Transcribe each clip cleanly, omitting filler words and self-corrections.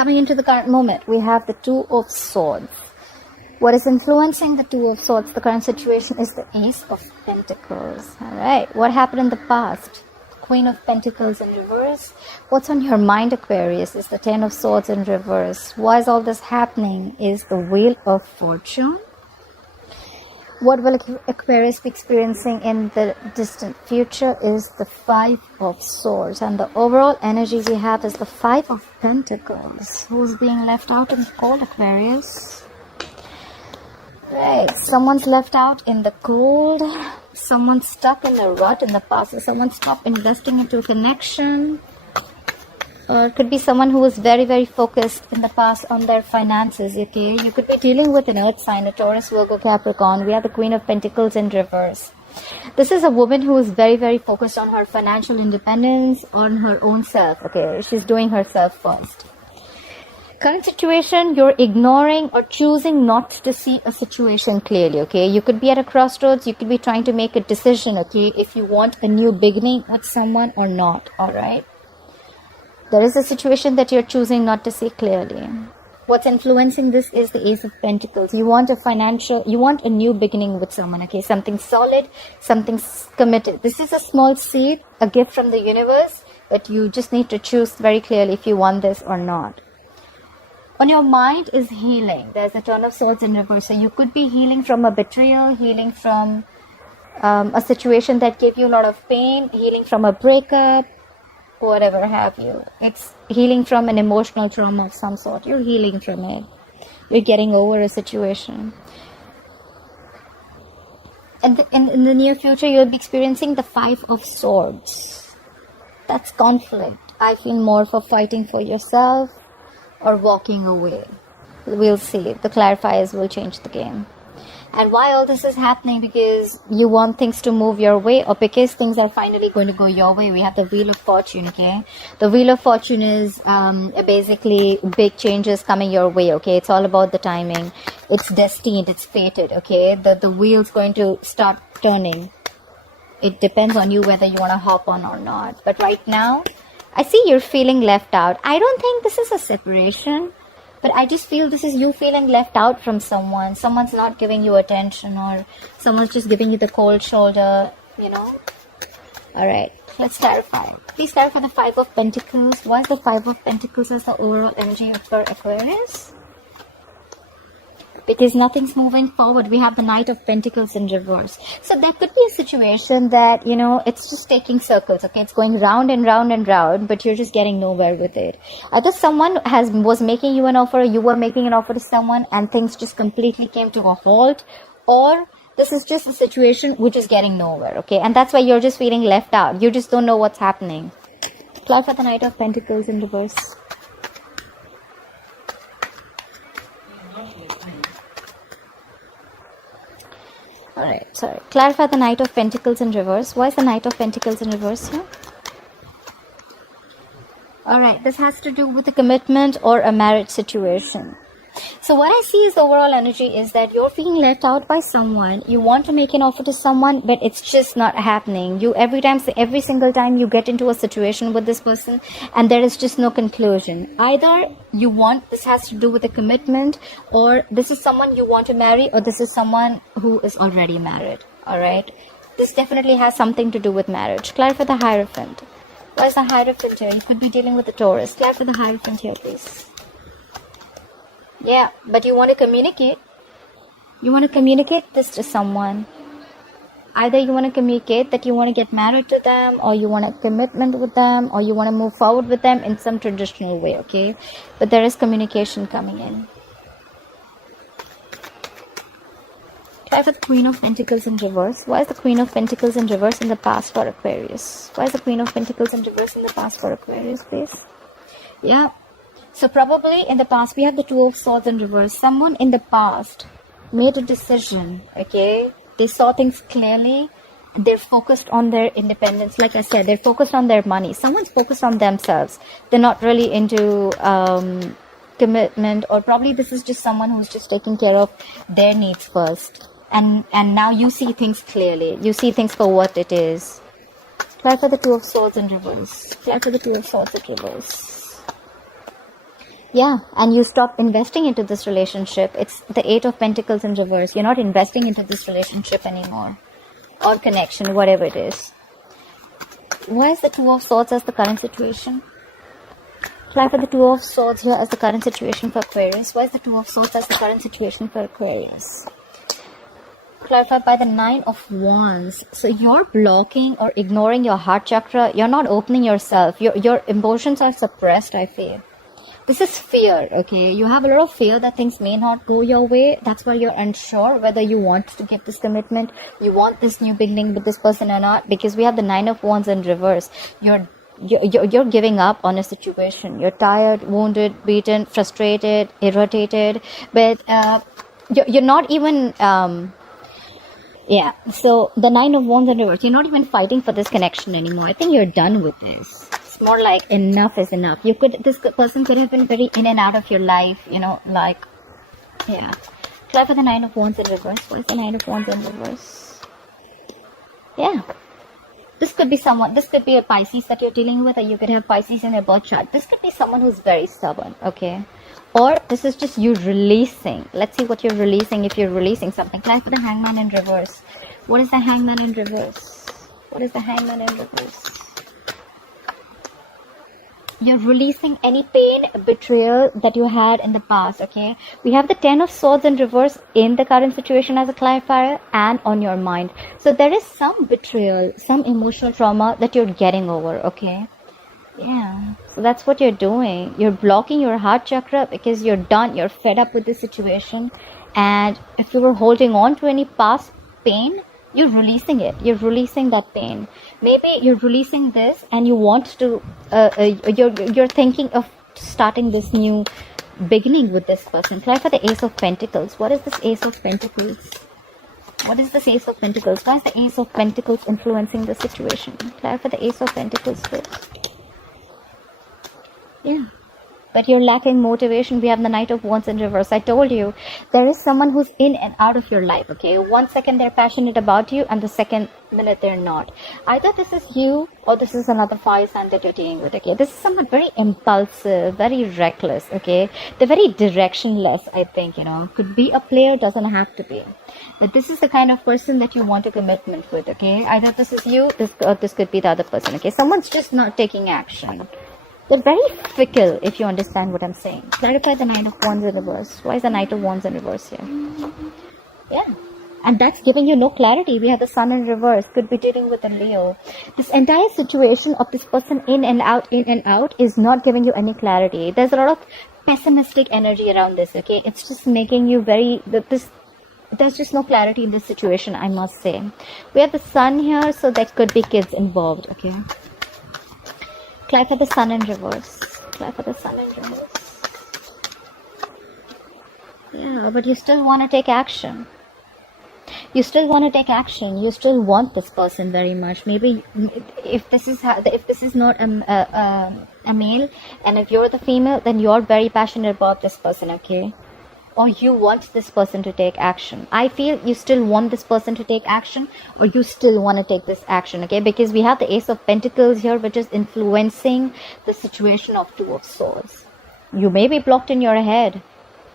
Coming into the current moment, we have the Two of Swords. What is influencing the Two of Swords, the current situation, is the Ace of Pentacles. Alright, what happened in the past? Queen of Pentacles in reverse. What's on your mind, Aquarius, is the Ten of Swords in reverse. Why is all this happening? Is the Wheel of Fortune. What will Aquarius be experiencing in the distant future is the Five of Swords. And the overall energy we have is the Five of Pentacles. Who's being left out in the cold, Aquarius? Right, someone's left out in the cold. Someone's stuck in a rut in the past. Someone stopped investing into a connection. Or it could be someone who was very, very focused in the past on their finances, okay? You could be dealing with an earth sign, a Taurus, Virgo, Capricorn. We have the Queen of Pentacles in reverse. This is a woman who is very, very focused on her financial independence, on her own self, okay? She's doing herself first. Current situation, you're ignoring or choosing not to see a situation clearly, okay? You could be at a crossroads. You could be trying to make a decision, okay? If you want a new beginning with someone or not, all right? There is a situation that you're choosing not to see clearly. What's influencing this is the Ace of Pentacles. You want a new beginning with someone, okay? Something solid, something committed. This is a small seed, a gift from the universe, but you just need to choose very clearly if you want this or not. On your mind is healing. There's a Ten of Swords in reverse. So you could be healing from a betrayal, healing from a situation that gave you a lot of pain, healing from a breakup, whatever have you. It's healing from an emotional trauma of some sort. You're healing from it. You're getting over a situation. And in the near future, you'll be experiencing the Five of Swords. That's conflict. I feel more for fighting for yourself or walking away. We'll see. The clarifiers will change the game. And why all this is happening? Because you want things to move your way, or because things are finally going to go your way. We have the Wheel of Fortune, okay? The Wheel of Fortune is basically big changes coming your way, okay? It's all about the timing. It's destined, it's fated, okay? The wheel's going to start turning. It depends on you whether you want to hop on or not. But right now, I see you're feeling left out. I don't think this is a separation. But I just feel this is you feeling left out from someone. Someone's not giving you attention, or someone's just giving you the cold shoulder, you know. Alright, let's clarify. Please clarify the Five of Pentacles. Why is the Five of Pentacles as the overall energy for Aquarius? Because nothing's moving forward. We have the Knight of Pentacles in reverse. So there could be a situation that, you know, it's just taking circles, okay? It's going round and round and round, but you're just getting nowhere with it. Either someone was making you an offer, or you were making an offer to someone, and things just completely came to a halt, or this is just a situation which is getting nowhere, okay? And that's why you're just feeling left out. You just don't know what's happening. Clarify the Knight of Pentacles in reverse. Alright, sorry. Clarify the Knight of Pentacles in reverse. Why is the Knight of Pentacles in reverse here? Alright, this has to do with a commitment or a marriage situation. So what I see is the overall energy is that you're being left out by someone. You want to make an offer to someone, but it's just not happening. Every single time you get into a situation with this person, and there is just no conclusion. Either this has to do with a commitment, or this is someone you want to marry, or this is someone who is already married. Alright? This definitely has something to do with marriage. Clarify the Hierophant. Why is the Hierophant here? You could be dealing with a Taurus. Clarify the Hierophant here, please. Yeah, but you want to communicate. You want to communicate this to someone. Either you want to communicate that you want to get married to them, or you want a commitment with them, or you want to move forward with them in some traditional way, okay? But there is communication coming in. Try for the Queen of Pentacles in reverse. Why is the Queen of Pentacles in reverse in the past for Aquarius? Why is the Queen of Pentacles in reverse in the past for Aquarius, please? Yeah. So probably in the past, we have the Two of Swords in reverse. Someone in the past made a decision, okay? They saw things clearly. They're focused on their independence. Like I said, they're focused on their money. Someone's focused on themselves. They're not really into commitment, or probably this is just someone who's just taking care of their needs first. And now you see things clearly. You see things for what it is. Clarify the Two of Swords in reverse. Clarify the Two of Swords in reverse. Yeah, and you stop investing into this relationship. It's the Eight of Pentacles in reverse. You're not investing into this relationship anymore, or connection, whatever it is. Why is the Two of Swords as the current situation? Apply for the Two of Swords here as the current situation for Aquarius. Why is the Two of Swords as the current situation for Aquarius? Clarified by the Nine of Wands. So you're blocking or ignoring your heart chakra. You're not opening yourself. Your emotions are suppressed, I feel. This is fear, okay? You have a lot of fear that things may not go your way. That's why you're unsure whether you want to give this commitment, you want this new beginning with this person or not, because we have the Nine of Wands in reverse. You're giving up on a situation. You're tired, wounded, beaten, frustrated, irritated, but you're not even yeah, so the Nine of Wands in reverse, you're not even fighting for this connection anymore. I think you're done with this. It's more like enough is enough. This person could have been very in and out of your life, you know, like, yeah. Try for the Nine of Wands in reverse. What is the Nine of Wands in reverse? Yeah. This could be someone, this could be a Pisces that you're dealing with, or you could have Pisces in your birth chart. This could be someone who's very stubborn, okay? Or this is just you releasing. Let's see what you're releasing, if you're releasing something. Try for the Hangman in reverse. What is the Hangman in reverse? What is the Hangman in reverse? You're releasing any pain, betrayal that you had in the past, okay? We have the Ten of Swords in reverse in the current situation as a clarifier and on your mind. So there is some betrayal, some emotional trauma that you're getting over, okay? Yeah, so that's what you're doing. You're blocking your heart chakra because you're done. You're fed up with this situation. And if you were holding on to any past pain, you're releasing it. You're releasing that pain. Maybe you're releasing this and you want to, you're thinking of starting this new beginning with this person. Try for the Ace of Pentacles. What is this Ace of Pentacles? What is this Ace of Pentacles? Why is the Ace of Pentacles influencing the situation? Try for the Ace of Pentacles first. Yeah, but you're lacking motivation. We have the Knight of Wands in reverse. I told you, there is someone who's in and out of your life, okay? 1 second they're passionate about you and the second minute they're not. Either this is you or this is another fire sign that you're dealing with, okay? This is someone very impulsive, very reckless, okay? They're very directionless, I think, you know. Could be a player, doesn't have to be. But this is the kind of person that you want a commitment with, okay? Either this is you, this could be the other person, okay? Someone's just not taking action. They're very fickle, if you understand what I'm saying. Clarify the Knight of Wands in reverse. Why is the Knight of Wands in reverse here? Yeah. And that's giving you no clarity. We have the Sun in reverse. Could be dealing with a Leo. This entire situation of this person in and out is not giving you any clarity. There's a lot of pessimistic energy around this, okay? It's just making you very... There's just no clarity in this situation, I must say. We have the Sun here, so there could be kids involved, okay? Apply for the Sun in reverse. Apply for the Sun in reverse. Yeah, but you still want to take action. You still want to take action. You still want this person very much. Maybe if this is not a male, and if you're the female, then you're very passionate about this person, okay? Or you want this person to take action. I feel you still want this person to take action, or you still want to take this action, okay? Because we have the Ace of Pentacles here, which is influencing the situation of Two of Swords. You may be blocked in your head,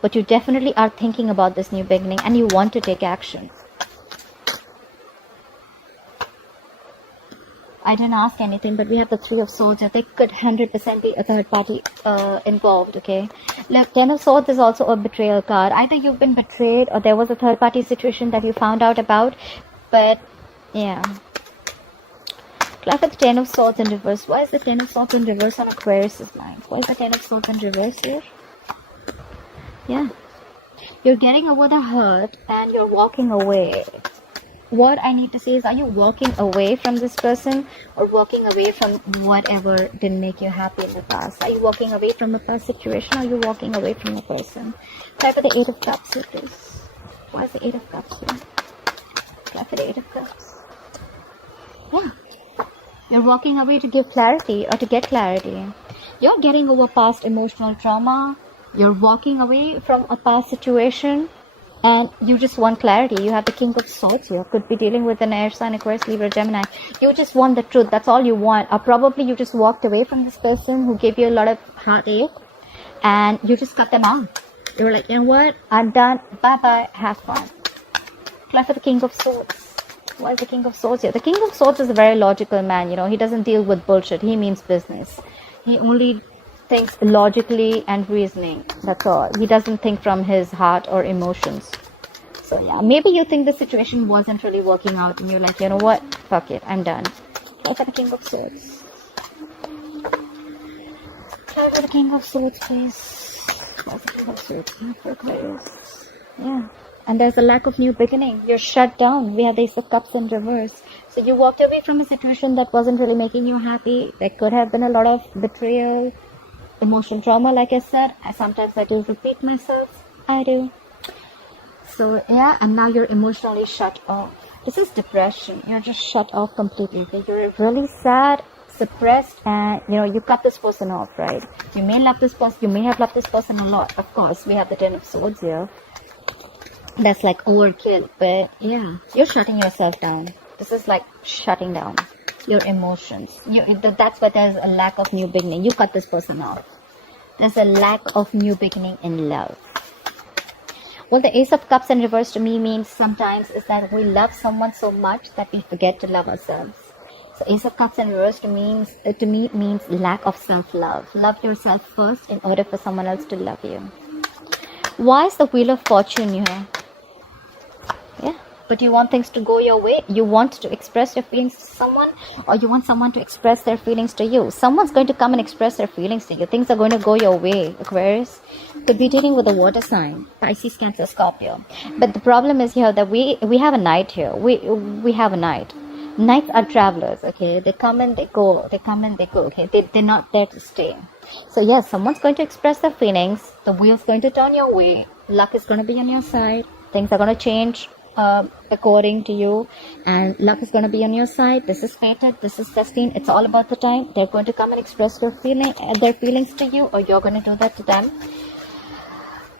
but you definitely are thinking about this new beginning and you want to take action. I didn't ask anything, but we have the Three of Swords. There could 100% be a third party involved, okay? Look, Ten of Swords is also a betrayal card. Either you've been betrayed or there was a third party situation that you found out about. But, yeah. Clap at the Ten of Swords in reverse. Why is the Ten of Swords in reverse on Aquarius' mind? Why is the Ten of Swords in reverse here? Yeah. You're getting over the hurt and you're walking away. What I need to say is, are you walking away from this person or walking away from whatever didn't make you happy in the past? Are you walking away from a past situation or are you walking away from a person? Try for the Eight of Cups here, please. Why is the Eight of Cups here? Try for the Eight of Cups. Yeah. You're walking away to give clarity or to get clarity. You're getting over past emotional trauma. You're walking away from a past situation. And you just want clarity. You have the King of Swords here. Could be dealing with an air sign, Aquarius, Libra, Gemini. You just want the truth. That's all you want. Or probably you just walked away from this person who gave you a lot of heartache. and you just cut them off. You were like, you know what? I'm done. Bye-bye. Have fun. Apply for the King of Swords. Why is the King of Swords here? The King of Swords is a very logical man. You know, he doesn't deal with bullshit. He means business. He only thinks logically and reasoning. That's all. He doesn't think from his heart or emotions. So yeah, maybe you think the situation wasn't really working out and you're like, you know what? Fuck it. I'm done. Try for the King of Swords. Try for the King of Swords, please. Try for the King of Swords. For Aquarius. Yeah. And there's a lack of new beginning. You're shut down. We have the Ace of Cups in reverse. So you walked away from a situation that wasn't really making you happy. There could have been a lot of betrayal, emotional trauma, like I said. Sometimes I do repeat myself. I do. So yeah, and now you're emotionally shut off. This is depression. You're just shut off completely. Okay? You're really sad, suppressed, and you know, you cut this person off, right? You may love this person, you may have loved this person a lot. Of course, we have the Ten of Swords here. That's like overkill, but yeah, you're shutting yourself down. This is like shutting down your emotions. That's why there's a lack of new beginning. You cut this person off. There's a lack of new beginning in love. Well, the Ace of Cups in reverse to me means sometimes is that we love someone so much that we forget to love ourselves. So Ace of Cups in reverse to me means lack of self-love. Love yourself first in order for someone else to love you. Why is the Wheel of Fortune here? Yeah, but you want things to go your way. You want to express your feelings to someone, or you want someone to express their feelings to you. Someone's going to come and express their feelings to you. Things are going to go your way, Aquarius. Could be dealing with a water sign, Pisces, Cancer, Scorpio. But the problem is here that we have a night here. We have a night. Nights are travelers, okay? They come and they go. They come and they go, okay? They're not there to stay. So yes, someone's going to express their feelings. The wheel's going to turn your way. Luck is going to be on your side. Things are going to change according to you, and luck is going to be on your side. This is fated. This is destined. It's all about the time. They're going to come and express their feelings to you, or you're going to do that to them.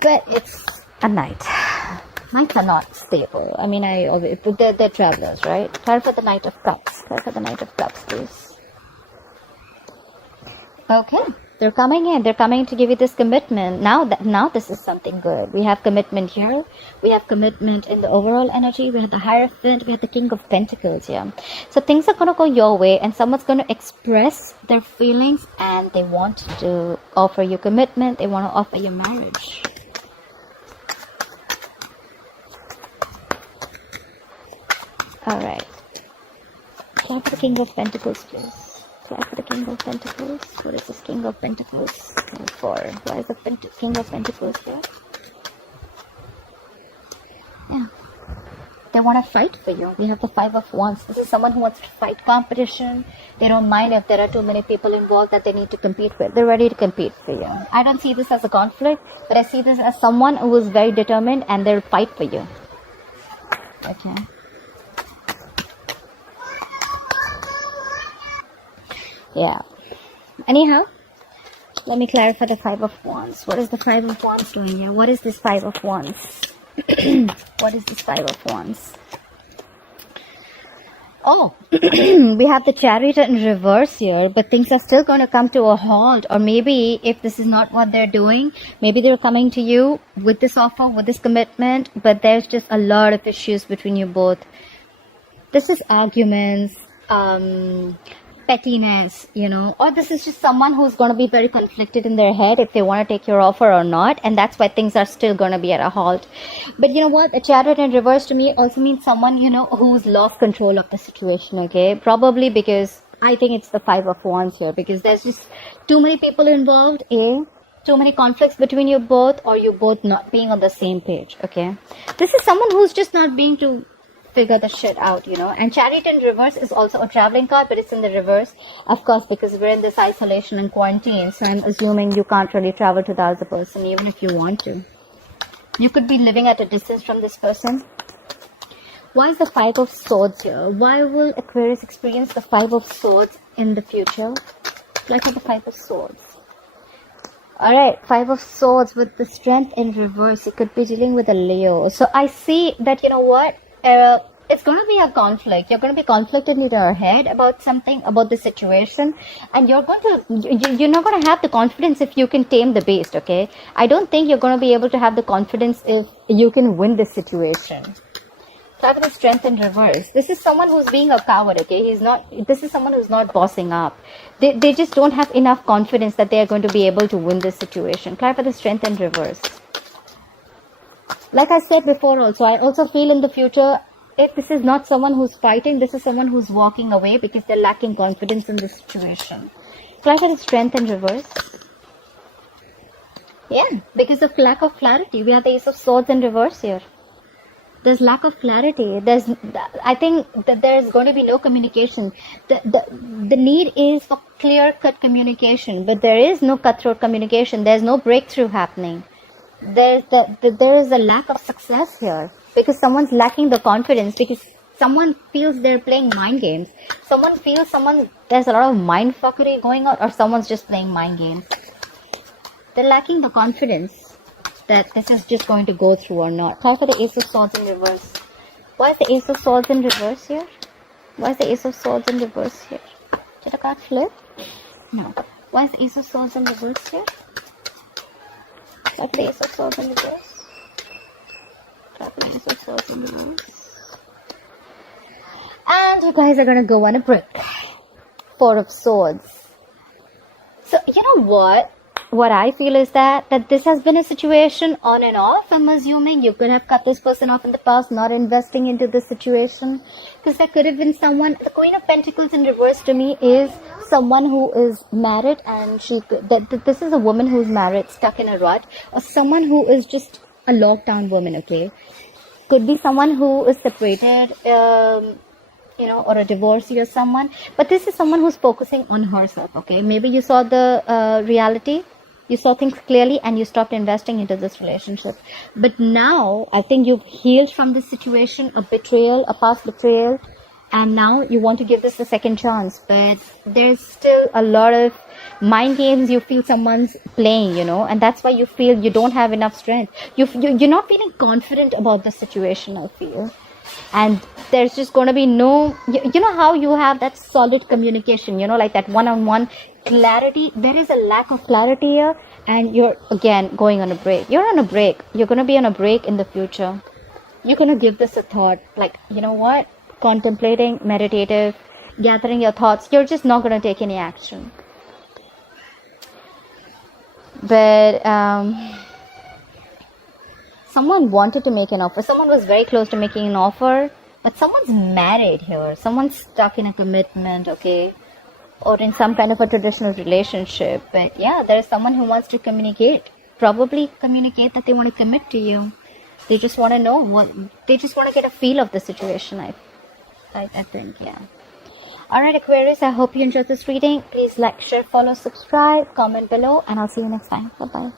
But it's a night. Nights are not stable. I mean, they're travelers, right? Try for the Knight of Cups. Try for the Knight of Cups, please. Okay. They're coming in. They're coming to give you this commitment. Now this is something good. We have commitment here. We have commitment in the overall energy. We have the Hierophant. We have the King of Pentacles here. So things are going to go your way, and someone's going to express their feelings, and they want to offer you commitment. They want to offer you marriage. All right. Try for the King of Pentacles, please. Try for the King of Pentacles. What is this King of Pentacles for? Why is the King of Pentacles here? Yeah. They want to fight for you. We have the Five of Wands. This is someone who wants to fight competition. They don't mind if there are too many people involved that they need to compete with. They're ready to compete for you. I don't see this as a conflict, but I see this as someone who is very determined and they'll fight for you. Okay. Yeah. Anyhow, let me clarify the Five of Wands. What is the Five of Wands doing here? What is this Five of Wands? What is this Five of Wands? Oh, we have the Chariot in reverse here, but things are still going to come to a halt. Or maybe if this is not what they're doing, maybe they're coming to you with this offer, with this commitment, but there's just a lot of issues between you both. This is arguments, pettiness, you know, or this is just someone who's going to be very conflicted in their head if they want to take your offer or not, and that's why things are still going to be at a halt. But you know what, a Chariot in reverse to me also means someone, you know, who's lost control of the situation, okay? Probably because I think it's the Five of Wands here, because there's just too many people involved, too many conflicts between you both, or you both not being on the same page, okay? This is someone who's just not being to figure the shit out, you know. And Chariot in reverse is also a traveling card, but it's in the reverse, of course, because we're in this isolation and quarantine. So I'm assuming you can't really travel to the other person, even if you want to. You could be living at a distance from this person. Why is the Five of Swords here? Why will Aquarius experience the Five of Swords in the future? Like the Five of Swords. Alright, Five of Swords with the Strength in reverse. You could be dealing with a Leo. So I see that, you know what? it's going to be a conflict. You're going to be conflicted in your head about something, about the situation, and you're not going to have the confidence if you can tame the beast, okay? I don't think you're going to be able to have the confidence if you can win this situation. Having the strength in reverse. This is someone who's being a coward, okay? This is someone who's not bossing up. They just don't have enough confidence that they are going to be able to win this situation. Clarify the strength in reverse. Like I said before also, I also feel in the future, if this is not someone who's fighting, this is someone who's walking away because they're lacking confidence in the situation. Clarify the strength in reverse. Yeah, because of lack of clarity. We have the Ace of Swords in reverse here. There's lack of clarity. I think that there is going to be no communication. The need is for clear-cut communication, but there is no cutthroat communication. There's no breakthrough happening. There is a lack of success here because someone's lacking the confidence, because someone feels they're playing mind games. Someone feels there's a lot of mind fuckery going on, or someone's just playing mind games. They're lacking the confidence that this is just going to go through or not. Try for the Ace of Swords in reverse. Why is the Ace of Swords in reverse here? Why is the Ace of Swords in reverse here? Did the card flip? No. Why is the Ace of Swords in reverse here? Try for the Ace of Swords in reverse. Try for the Ace of Swords in reverse. And you guys are going to go on a break. Four of Swords. So, you know what? What I feel is that this has been a situation on and off. I'm assuming you could have cut this person off in the past, not investing into this situation. Because there could have been someone. The Queen of Pentacles in reverse to me is someone who is married, and this is a woman who's married, stuck in a rut. Or someone who is just a lockdown woman, okay? Could be someone who is separated, or a divorcee or someone. But this is someone who's focusing on herself, okay? Maybe you saw the reality. You saw things clearly and you stopped investing into this relationship. But now, I think you've healed from this situation, a betrayal, a past betrayal. And now you want to give this a second chance. But there's still a lot of mind games you feel someone's playing, and that's why you feel you don't have enough strength. You're not feeling confident about the situation, I feel. And there's just going to be no, you know how you have that solid communication, like that one-on-one clarity. There is a lack of clarity here, and you're again going on a break. You're on a break. You're going to be on a break in the future. You're going to give this a thought, like, you know what? Contemplating, meditative, gathering your thoughts. You're just not going to take any action. But, someone wanted to make an offer. Someone was very close to making an offer. But someone's married here. Someone's stuck in a commitment, okay? Or in some kind of a traditional relationship. But yeah, there's someone who wants to communicate. Probably communicate that they want to commit to you. They just want to know. They just want to get a feel of the situation, I think, yeah. Alright, Aquarius, I hope you enjoyed this reading. Please like, share, follow, subscribe, comment below. And I'll see you next time. Bye-bye.